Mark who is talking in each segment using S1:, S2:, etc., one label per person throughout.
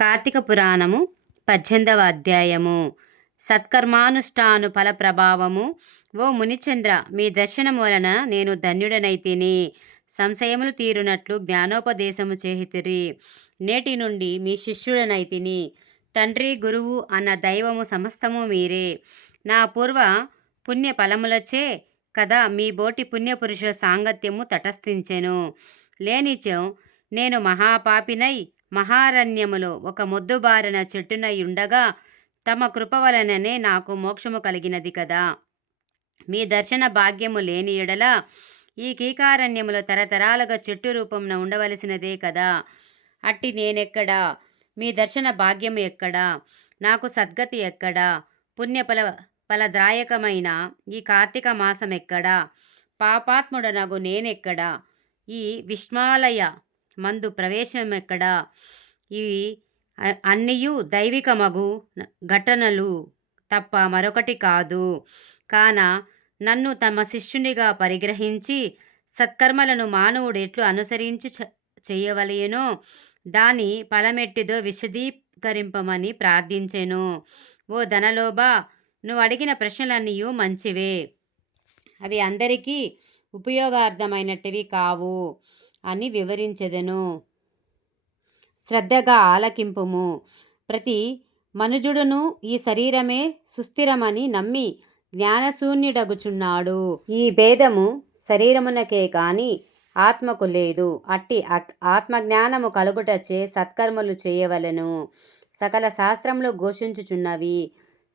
S1: కార్తీక పురాణము పద్దెనిమిదవ అధ్యాయము. సత్కర్మానుష్ఠాను ఫల ప్రభావము ఓ మునిచంద్ర మీ దర్శనం వలన నేను ధన్యుడనైతిని సంశయములు తీరునట్లు జ్ఞానోపదేశము చేహితిరి. నేటి నుండి మీ శిష్యుడనైతిని తండ్రి గురువు అన్న దైవము సమస్తము మీరే. నా పూర్వ పుణ్య ఫలములచే కదా మీ బోటి పుణ్యపురుషుల సాంగత్యము తటస్థించెను. లేనిచో నేను మహాపాపినై మహారణ్యములో ఒక మొద్దుబారిన చెట్టునై ఉండగా తమ కృప వలననే నాకు మోక్షము కలిగినది కదా. మీ దర్శన భాగ్యము లేని ఎడల ఈ కీకారణ్యములో తరతరాలుగా చెట్టు రూపమున ఉండవలసినదే కదా. అట్టి నేనెక్కడా? మీ దర్శన భాగ్యము ఎక్కడా? నాకు సద్గతి ఎక్కడా? పుణ్యఫల ఫలదాయకమైన ఈ కార్తీక మాసం ఎక్కడా పాపాత్ముడనగు నేనెక్కడా? ఈ విష్మాలయ మందు ప్రవేశం ఎక్కడ? ఇవి అన్నియు దైవికమగు ఘటనలు తప్ప మరొకటి కాదు. కాన నన్ను తమ శిష్యునిగా పరిగ్రహించి సత్కర్మలను మానవుడు ఎట్లు అనుసరించి చ- దాని ఫలమెట్టిదో విశదీకరింపమని ప్రార్థించెను. ఓ ధనలోబా నువ్వు అడిగిన ప్రశ్నలన్నీయు మంచివే. అవి అందరికీ ఉపయోగార్థమైనటివి కావు. అని వివరించెదను. శ్రద్ధగా ఆలకింపుము. ప్రతి మనుజుడును ఈ శరీరమే సుస్థిరమని నమ్మి జ్ఞానశూన్యుడగుచున్నాడు. ఈ భేదము శరీరమునకే కాని ఆత్మకు లేదు. అట్టి ఆత్మజ్ఞానము కలుగుటచే సత్కర్మలు చేయవలెను. సకల శాస్త్రములు ఘోషించుచున్నవి.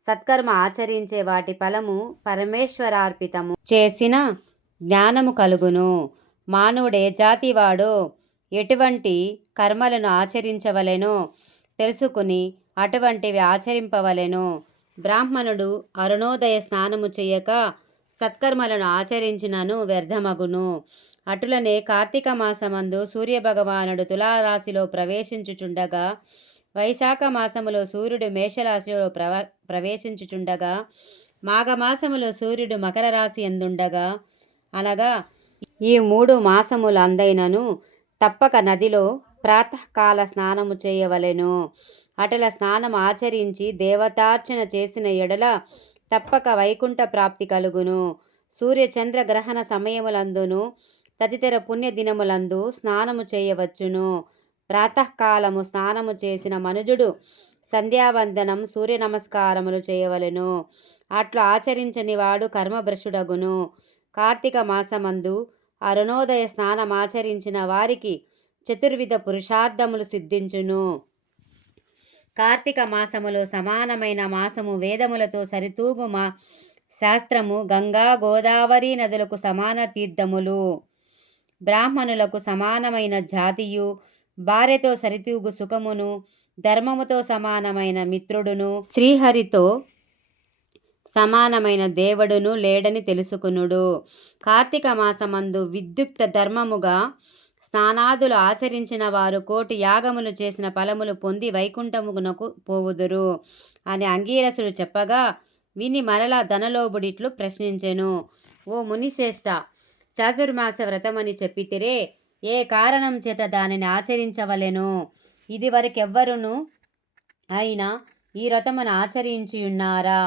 S1: సత్కర్మ ఆచరించే వాటి ఫలము పరమేశ్వరార్పితము. చేసిన జ్ఞానము కలుగును. మానవుడే జాతివాడు ఎటువంటి కర్మలను ఆచరించవలెనో తెలుసుకుని అటువంటివి ఆచరింపవలెను. బ్రాహ్మణుడు అరుణోదయ స్నానము చేయక సత్కర్మలను ఆచరించినను వ్యర్థమగును. అటులనే కార్తీక మాసమందు సూర్యభగవానుడు తులారాశిలో ప్రవేశించుచుండగా వైశాఖ మాసములో సూర్యుడు మేషరాశిలో ప్రవ ప్రవేశించుచుండగా మాఘమాసములో సూర్యుడు మకర రాశి ఎందుండగా అనగా ఈ మూడు మాసములందైనను తప్పక నదిలో ప్రాతకాల స్నానము చేయవలెను. అటల స్నానం ఆచరించి దేవతార్చన చేసిన ఎడల తప్పక వైకుంఠ ప్రాప్తి కలుగును. సూర్యచంద్ర గ్రహణ సమయములందును తదితర పుణ్య దినములందు స్నానము చేయవచ్చును. ప్రాతకాలము స్నానము చేసిన మనుజుడు సంధ్యావందనం సూర్య నమస్కారములు చేయవలెను. అట్లా ఆచరించని వాడు కర్మభ్రషుడగును కార్తీక మాసమందు అరుణోదయ స్నానమాచరించిన వారికి చతుర్విధ పురుషార్థములు సిద్ధించును. కార్తీక మాసములో సమానమైన మాసము వేదములతో సరితూగు మా శాస్త్రము గంగా గోదావరి నదులకు సమాన తీర్థములు. బ్రాహ్మణులకు సమానమైన జాతియు భార్యతో సరితూగు సుఖమును ధర్మముతో సమానమైన మిత్రుడును. శ్రీహరితో సమానమైన దేవుడును లేడని తెలుసుకునుడు. కార్తీక మాసమందు విద్యుక్త ధర్మముగా స్నానాదులు ఆచరించిన వారు కోటి యాగములు చేసిన ఫలములు పొంది వైకుంఠమునకు పోవుదురు అని అంగీరసుడు చెప్పగా విని మరలా ధనలోబుడిట్లు ప్రశ్నించెను. ఓ మునిశ్రేష్ట చాతుర్మాస వ్రతమని చెప్పితిరే ఏ కారణం చేత దానిని ఆచరించవలెను? ఇది వరకెవ్వరును అయినా ఈ వ్రతమును ఆచరించియున్నారా?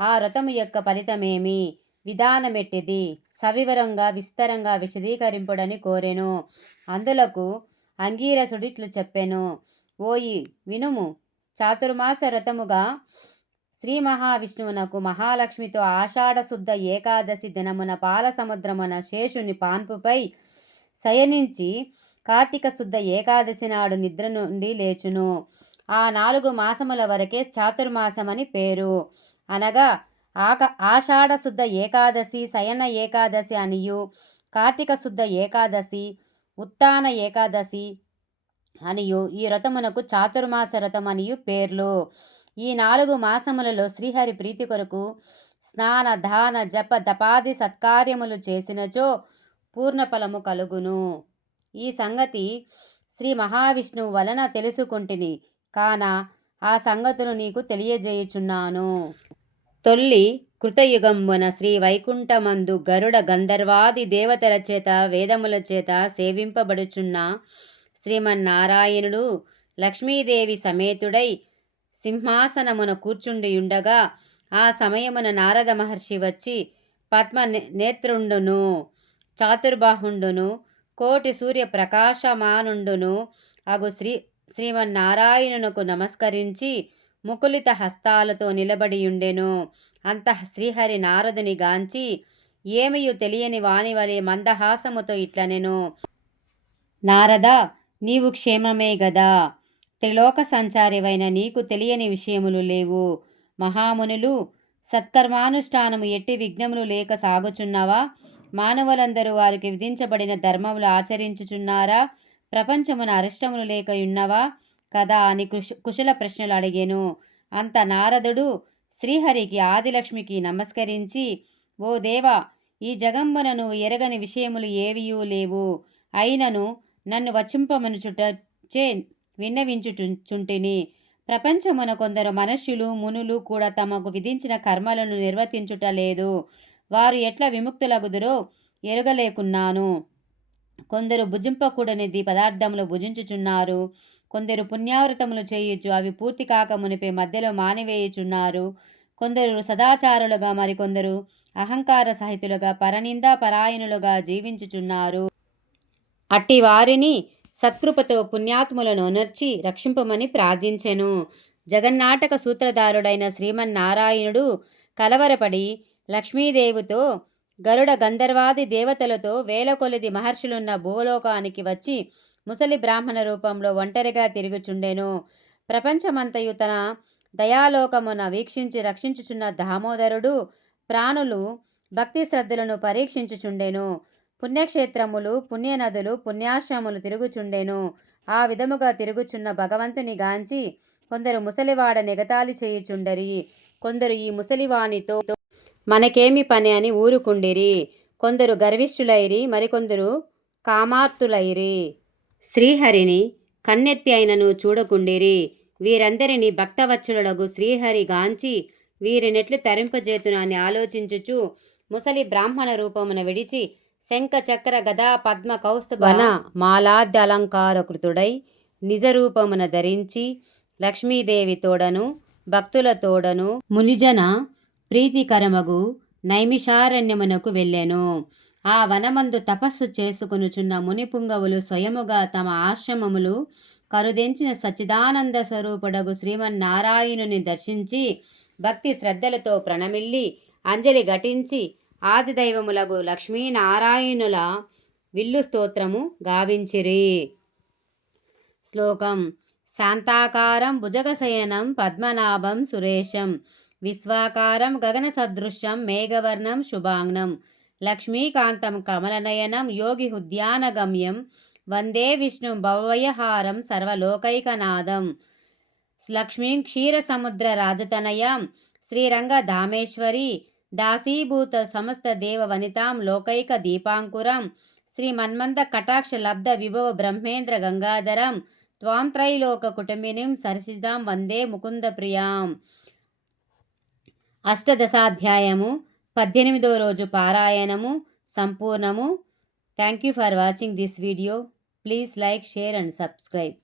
S1: ఆ వ్రతము యొక్క ఫలితమేమి? విధానమెట్టిది. సవివరంగా విస్తరంగా విశదీకరింపుడని కోరెను. అందులకు అంగీరసుడిట్లు చెప్పెను. ఓయి వినుము. చాతుర్మాస వ్రతముగా శ్రీ మహావిష్ణువునకు మహాలక్ష్మితో ఆషాఢ శుద్ధ ఏకాదశి దినమున పాలసముద్రమున శేషుని పాన్పుపై శయనించి కార్తీక శుద్ధ ఏకాదశి నాడు నిద్ర నుండి లేచును. ఆ నాలుగు మాసముల వరకే చాతుర్మాసమని పేరు. అనగా ఆక ఆషాఢ శుద్ధ ఏకాదశి శయన ఏకాదశి అనియు కార్తీక శుద్ధ ఏకాదశి ఉత్తాన ఏకాదశి అనియు. ఈ వ్రతమునకు చాతుర్మాస వ్రతం అనియు పేర్లు. ఈ నాలుగు మాసములలో శ్రీహరి ప్రీతి కొరకు స్నాన దాన జప దపాది సత్కార్యములు చేసినచో పూర్ణఫలము కలుగును. ఈ సంగతి శ్రీ మహావిష్ణువు వలన తెలుసుకుంటుని. కాన ఆ సంగతులు నీకు తెలియజేయుచున్నాను. తొల్లి కృతయుగంబున శ్రీ వైకుంఠమందు గరుడ గంధర్వాది దేవతల చేత వేదముల చేత సేవింపబడుచున్న శ్రీమన్నారాయణుడు లక్ష్మీదేవి సమేతుడై సింహాసనమున కూర్చుండియుండగా ఆ సమయమున నారద మహర్షి వచ్చి పద్మ నేత్రుండును చాతుర్బాహుండును కోటి సూర్య ప్రకాశమానుండును అగు శ్రీ శ్రీమన్నారాయణునకు నమస్కరించి ముకులిత హస్తాలతో నిలబడియుండెను. అంత శ్రీహరి నారదుని గాంచి ఏమయు తెలియని వానివలే మందహాసముతో ఇట్లనెను. నారద నీవు క్షేమమే గదా. త్రిలోక సంచారివైన నీకు తెలియని విషయములు లేవు. మహామునులు సత్కర్మానుష్ఠానము ఎట్టి విఘ్నములు లేక సాగుచున్నవా? మానవులందరూ వారికి విధించబడిన ధర్మములు ఆచరించుచున్నారా? ప్రపంచమున అరిష్టములు లేక ఉన్నవా కదా అని కుశ కుశల ప్రశ్నలు అడిగాను. అంత నారదుడు శ్రీహరికి ఆదిలక్ష్మికి నమస్కరించి ఓ దేవా ఈ జగంబనను ఎరగని విషయములు ఏవియూ లేవు. అయినను నన్ను వచ్చింపమనుచుటచే విన్నవించుచుంటిని. ప్రపంచమున కొందరు మనుష్యులు మునులు కూడా తమకు విధించిన కర్మలను నిర్వర్తించుట లేదు. వారు ఎట్లా విముక్తులగుదురో ఎరగలేకున్నాను. కొందరు భుజింపకూడనిది పదార్థములు భుజించుచున్నారు. కొందరు పుణ్యావృతములు చేయొచ్చు అవి పూర్తి కాక మునిపే మధ్యలో మానివేయుచున్నారు. కొందరు సదాచారులుగా మరికొందరు అహంకార సహితులుగా పరనిందా పరాయణులుగా జీవించుచున్నారు. అట్టి వారిని సత్కృపతో పుణ్యాత్ములను నొచ్చి రక్షింపమని ప్రార్థించెను. జగన్నాటక సూత్రధారుడైన శ్రీమన్నారాయణుడు కలవరపడి లక్ష్మీదేవితో గరుడ గంధర్వాది దేవతలతో వేల కొలిది మహర్షులున్న భూలోకానికి వచ్చి ముసలి బ్రాహ్మణ రూపంలో ఒంటరిగా తిరుగుచుండెను. ప్రపంచమంతయు తన దయాలోకమున వీక్షించి రక్షించుచున్న దామోదరుడు ప్రాణులు భక్తి శ్రద్ధలను పరీక్షించుచుండెను. పుణ్యక్షేత్రములు పుణ్యనదులు పుణ్యాశ్రములు తిరుగుచుండెను. ఆ విధముగా తిరుగుచున్న భగవంతుని గాంచి కొందరు ముసలివాడ నెగతాలి చేయుచుండరి. కొందరు ఈ ముసలివానితో మనకేమి పని అని ఊరుకుండిరి. కొందరు గర్విష్ఠులైరి మరికొందరు కామార్తులైరి. శ్రీహరిని కన్నెత్తి అయినను చూడకుండిరి. వీరందరిని భక్తవత్సలుడగు శ్రీహరి గాంచి వీరినెట్లు తరింపజేతును అని ఆలోచించుచు ముసలి బ్రాహ్మణ రూపమున విడిచి శంఖ చక్ర గదా పద్మ కౌస్తుభన మాలాద్య అలంకారకృతుడై నిజరూపమున ధరించి లక్ష్మీదేవి తోడను భక్తుల తోడను మునిజన ప్రీతికరమగు నైమిషారణ్యమునకు వెళ్ళెను. ఆ వనమందు తపస్సు చేసుకునుచున్న మునిపుంగవులు స్వయముగా తమ ఆశ్రమములు కరుదించిన సచ్చిదానంద స్వరూపుడగు శ్రీమన్నారాయణుని దర్శించి భక్తి శ్రద్ధలతో ప్రణమిల్లి అంజలి ఘటించి ఆదిదైవములగు లక్ష్మీనారాయణుల విల్లు స్తోత్రము గావించిరి. శ్లోకం. శాంతాకారం భుజగశయనం పద్మనాభం సురేశం. విశ్వాకారం గగన సదృశ్యం మేఘవర్ణం శుభాంగ్నం లక్ష్మీకాంతం కమలనయనం యోగి ఉద్యానగమ్యం వందే విష్ణు భవయహారం సర్వలోకైకనాదం. లక్ష్మీం క్షీరసముద్ర రాజతనయం శ్రీరంగ దామేశ్వరి దాసీభూత సమస్త దేవ వనితాం లోకైక దీపాంకురం శ్రీ మన్మంద కటాక్ష లబ్ధ విభవ బ్రహ్మేంద్ర గంగాధరం త్వాం త్రైలోక కుటుంబినిం సరసిదాం వందే ముకుంద ప్రియాం. అష్టదశాధ్యాయము పద్దెనిమిదో రోజు పారాయణము సంపూర్ణము. Thank you for watching this video please like share and subscribe